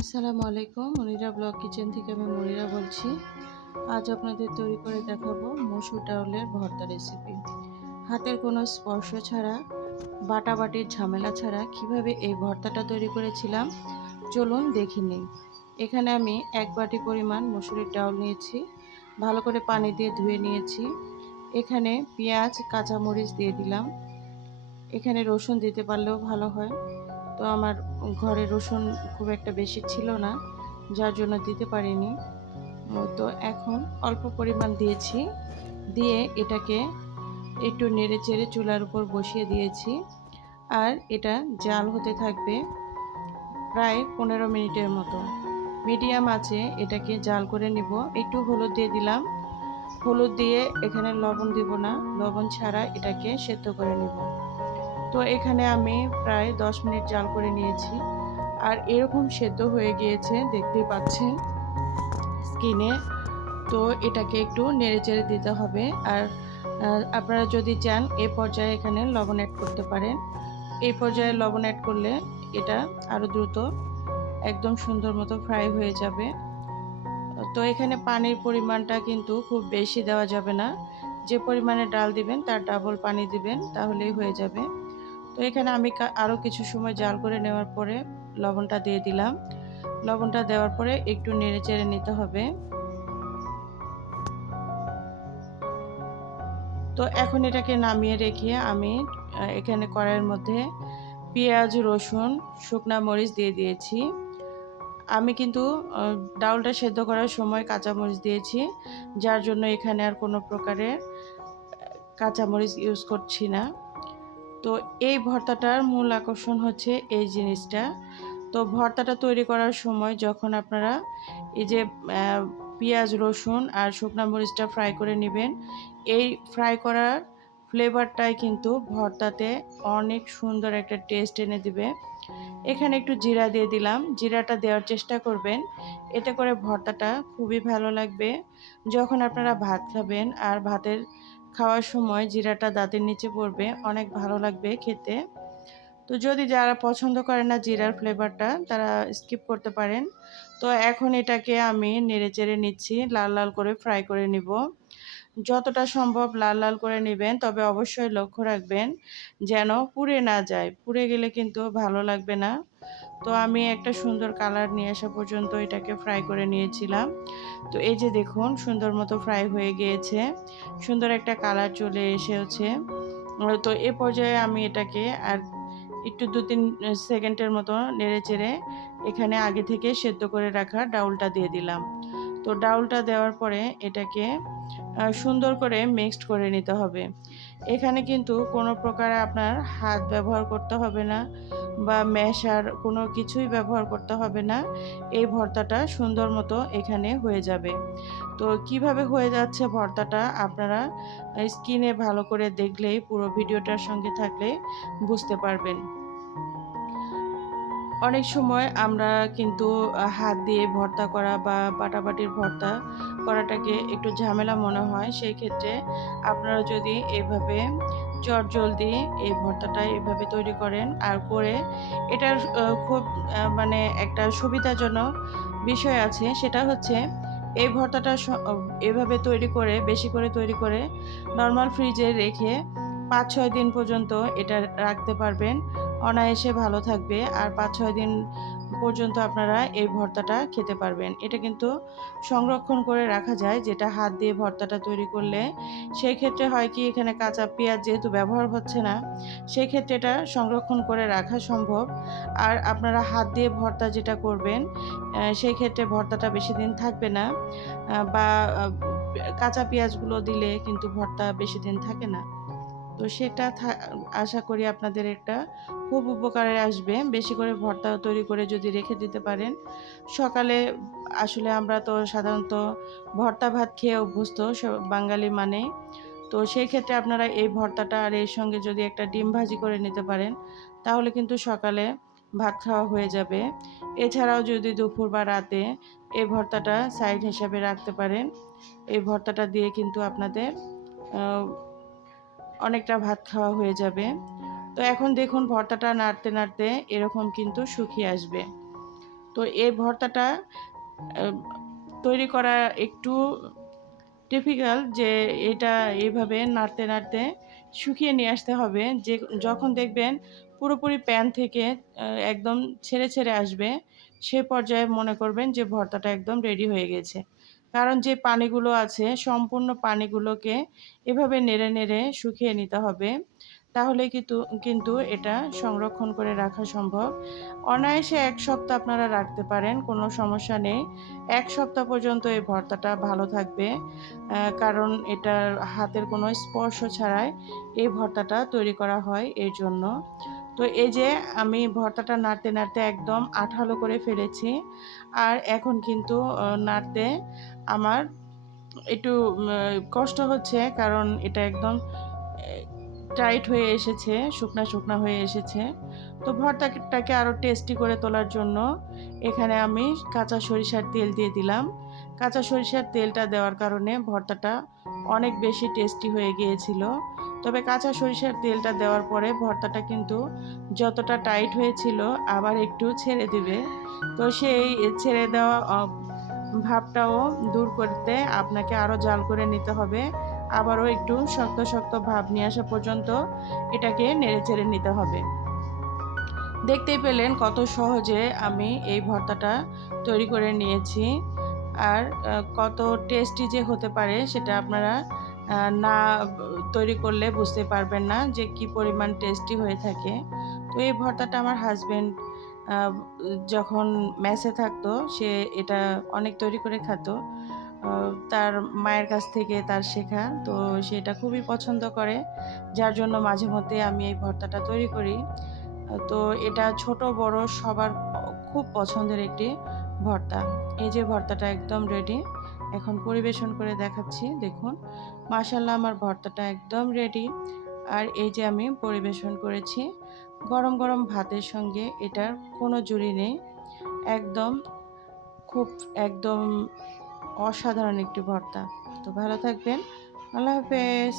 আসসালামু আলাইকুম, Monira blog kitchen থেকে আমি মনিরা বলছি। আজ আপনাদের তৈরি করে দেখাবো মসুর ডাউলের ভর্তা রেসিপি। হাতের কোনো স্পর্শ ছাড়া, বাটাবাটির ঝামেলা ছাড়া কিভাবে এই ভর্তাটা তৈরি করেছিলাম চলুন দেখে নিই। এখানে আমি 1 বাটি পরিমাণ মসুরের ডাউল নিয়েছি, ভালো করে পানি দিয়ে ধুয়ে নিয়েছি। এখানে পেঁয়াজ, কাঁচামরিচ দিয়ে দিলাম। এখানে রসুন দিতে পারলেও ভালো হয়, তো আমার ঘরে রসুন খুব একটা বেশি ছিল না, যার জন্য দিতে পারিনি। তো এখন অল্প পরিমাণ দিয়েছি, দিয়ে এটাকে একটু নেড়ে চেড়ে চুলার উপর বসিয়ে দিয়েছি। আর এটা জাল হতে থাকবে প্রায় 15 মিনিটের মতো। মিডিয়াম আঁচে এটাকে জাল করে নিব। একটু হলুদ দিয়ে দিলাম, হলুদ দিয়ে এখানে লবণ দিব না, লবণ ছাড়া এটাকে সেদ্ধ করে নেব। তো এখানে আমি প্রায় 10 মিনিট জাল করে নিয়েছি, আর এরকম সেদ্ধ হয়ে গিয়েছে দেখতেই পাচ্ছেন স্কিনে। তো এটাকে একটু নেড়েচেড়ে দিতে হবে। আর আপনারা যদি চান এই পর্যায়ে এখানে লবণ অ্যাড করতে পারেন। এই পর্যায়ে লবণ অ্যাড করলে এটা আরও দ্রুত একদম সুন্দর মতো ফ্রাই হয়ে যাবে। তো এখানে পানির পরিমাণটা কিন্তু খুব বেশি দেওয়া যাবে না, যে পরিমাণে ডাল দিবেন তার ডাবল পানি দিবেন, তাহলেই হয়ে যাবে। তো এখানে আমি আরও কিছু সময় জাল করে নেওয়ার পরে লবণটা দিয়ে দিলাম। লবণটা দেওয়ার পরে একটু নেড়েচেড়ে নিতে হবে। তো এখন এটাকে নামিয়ে রেখে আমি এখানে কড়াইয়ের মধ্যে পেঁয়াজ, রসুন, শুকনা মরিচ দিয়ে দিয়েছি। আমি কিন্তু ডাউলটা সেদ্ধ করার সময় কাঁচামরিচ দিয়েছি, যার জন্য এখানে আর কোনো প্রকারের কাঁচামরিচ ইউজ করছি না। তো এই ভর্তাটার মূল আকর্ষণ হচ্ছে এই জিনিসটা। তো ভর্তাটা তৈরি করার সময় যখন আপনারা এই যে পেঁয়াজ, রসুন আর শুকনা মরিচটা ফ্রাই করে নেবেন, এই ফ্রাই করার ফ্লেভারটাই কিন্তু ভর্তাতে অনেক সুন্দর একটা টেস্ট এনে দিবে। এখানে একটু জিরা দিয়ে দিলাম, জিরাটা দেওয়ার চেষ্টা করবেন, এতে করে ভর্তাটা খুবই ভালো লাগবে। যখন আপনারা ভাত খাবেন আর ভাতের খাওয়ার সময় জিরাটা দাঁতের নিচে পড়বে, অনেক ভালো লাগবে খেতে। তো যদি যারা পছন্দ করে না জিরার ফ্লেভারটা, তারা স্কিপ করতে পারেন। তো এখন এটাকে আমি নেড়েচেড়ে নিচ্ছি, লাল লাল করে ফ্রাই করে নিব। যতটা সম্ভব লাল লাল করে নেবেন, তবে অবশ্যই লক্ষ্য রাখবেন যেন পুড়ে না যায়, পুড়ে গেলে কিন্তু ভালো লাগবে না। তো আমি একটা সুন্দর কালার নিয়ে আসা পর্যন্ত এটাকে ফ্রাই করে নিয়েছিলাম। তো এই যে দেখুন সুন্দর মতো ফ্রাই হয়ে গিয়েছে, সুন্দর একটা কালার চলে এসেছে। তো এ পর্যায়ে আমি এটাকে আর একটু 2-3 সেকেন্ডের মতো নেড়েচেড়ে এখানে আগে থেকে সেদ্ধ করে রাখা ডাউলটা দিয়ে দিলাম। তো ডাউলটা দেওয়ার পরে এটাকে সুন্দর করে মিক্সড করে নিতে হবে। এখানে কিন্তু কোনো প্রকার আপনার হাত ব্যবহার করতে হবে না, বা ম্যাশার কোনো কিছুই ব্যবহার করতে হবে না। এই ভর্তাটা সুন্দর মতো এখানে হয়ে যাবে। তো কিভাবে হয়ে যাচ্ছে ভর্তাটা আপনারা স্ক্রিনে ভালো করে দেখলেই, পুরো ভিডিওটার সঙ্গে থাকলে বুঝতে পারবেন। অনেক সময় আমরা কিন্তু হাত দিয়ে ভর্তা করা বা বাটাবাটির ভর্তা করাটাকে একটু ঝামেলা মনে হয়। সেই ক্ষেত্রে আপনারা যদি এভাবে চটজলদি এই ভর্তাটা এভাবে তৈরি করেন আর করে এটার খুব মানে একটা সুবিধাজনক বিষয় আছে, সেটা হচ্ছে এই ভর্তাটা এভাবে তৈরি করে, বেশি করে তৈরি করে নরমাল ফ্রিজে রেখে ৫-৬ দিন পর্যন্ত এটা রাখতে পারবেন। অনায়াসে ভালো থাকবে, আর ৫-৬ দিন পর্যন্ত আপনারা এই ভর্তাটা খেতে পারবেন। এটা কিন্তু সংরক্ষণ করে রাখা যায়, যেটা হাত দিয়ে ভর্তাটা তৈরি করলে। সেই ক্ষেত্রে হয় কি, এখানে কাঁচা পেঁয়াজ যেহেতু ব্যবহার হচ্ছে না, সেই ক্ষেত্রে এটা সংরক্ষণ করে রাখা সম্ভব। আর আপনারা হাত দিয়ে ভর্তা যেটা করবেন, সেই ক্ষেত্রে ভর্তাটা বেশিদিন থাকবে না, বা কাঁচা পেঁয়াজগুলো দিলে কিন্তু ভর্তা বেশিদিন থাকে না। তো সেটা আশা করি আপনাদের একটা খুব উপকারে আসবে। বেশি করে ভর্তা তৈরি করে যদি রেখে দিতে পারেন। সকালে আসলে আমরা তো সাধারণত ভর্তা ভাত খেয়ে অভ্যস্ত বাঙালি মানেই। তো সেই ক্ষেত্রে আপনারা এই ভর্তাটা আর এর সঙ্গে যদি একটা ডিম ভাজি করে নিতে পারেন, তাহলে কিন্তু সকালে ভাত খাওয়া হয়ে যাবে। এছাড়াও যদি দুপুর বা রাতে এই ভর্তাটা সাইড হিসাবে রাখতে পারেন, এই ভর্তাটা দিয়ে কিন্তু আপনাদের আ অনেকটা ভাত খাওয়া হয়ে যাবে। তো এখন দেখুন ভর্তাটা নাড়তে নাড়তে এরকম কিন্তু শুকিয়ে আসবে। তো এই ভর্তাটা তৈরি করা একটু ডিফিকাল্ট, যে এটা এইভাবে নাড়তে নাড়তে শুকিয়ে নিয়ে আসতে হবে। যে যখন দেখবেন পুরোপুরি প্যান থেকে একদম ছেড়ে ছেড়ে আসবে, সে পর্যায়ে মনে করবেন যে ভর্তাটা একদম রেডি হয়ে গেছে। কারণ যে পানিগুলো আছে সম্পূর্ণ পানিগুলোকে এভাবে নেড়ে নেড়ে শুকিয়ে নিতে হবে। তাহলে কিন্তু এটা সংরক্ষণ করে রাখা সম্ভব। অনায়াসে ১ সপ্তাহ আপনারা রাখতে পারেন, কোনো সমস্যা নেই। ১ সপ্তাহ পর্যন্ত এই ভর্তাটা ভালো থাকবে। কারণ এটার হাতের কোনো স্পর্শ ছাড়াই এই ভর্তাটা তৈরি করা হয় এজন্য। তো এই যে আমি ভর্তাটা নাড়তে নাড়তে একদম আঠালো করে ফেলেছি। আর এখন কিন্তু নাড়তে আমার একটু কষ্ট হচ্ছে, কারণ এটা একদম এ টাইট হয়ে এসেছে, শুকনা শুকনা হয়ে এসেছে। তো ভর্তাটাকে আরো টেস্টি করে তোলার জন্য এখানে আমি কাঁচা সরিষার তেল দিয়ে দিলাম। কাঁচা সরিষার তেলটা দেওয়ার কারণে ভর্তাটা অনেক বেশি টেস্টি হয়ে গিয়েছিল। তবে কাঁচা সরিষার তেলটা দেওয়ার পরে ভর্তাটা কিন্তু যতটা টাইট হয়েছিল আবার একটু ছেড়ে দিবে। তো সেই ছেড়ে দেওয়া ভাবটাও দূর করতে আপনাকে আরো জাল করে নিতে হবে। আবারও একটু শক্ত শক্ত ভাব নিয়ে আসা পর্যন্ত এটাকে নেড়েচেড়ে নিতে হবে। দেখতেই পেলেন কত সহজে আমি এই ভর্তাটা তৈরি করে নিয়েছি। আর কত টেস্টি যে হতে পারে সেটা আপনারা না তৈরি করলে বুঝতে পারবেন না যে কি পরিমাণ টেস্টি হয়ে থাকে। তো এই ভর্তাটা আমার হাসব্যান্ড আ যখন মেসে থাকতো সে এটা অনেক তৈরি করে খেত। আ তার মায়ের কাছ থেকে তার শেখা। তো সে এটা খুবই পছন্দ করে। যার জন্য মাঝে মধ্যে আমি এই ভর্তাটা তৈরি করি। তো এটা ছোট বড় সবার খুব পছন্দের একটি ভর্তা। এই যে ভর্তাটা একদম রেডি। এখন পরিবেশন করে দেখাচ্ছি। দেখুন, মাশাআল্লাহ আমার ভর্তাটা একদম রেডি। আর এই যে আমি পরিবেশন করেছি। গরম গরম ভাতের সঙ্গে এটার কোনো জুড়ি নেই। একদম খুব একদম অসাধারণ একটি ভর্তা। তো ভালো থাকবেন। আল্লাহ হাফেজ।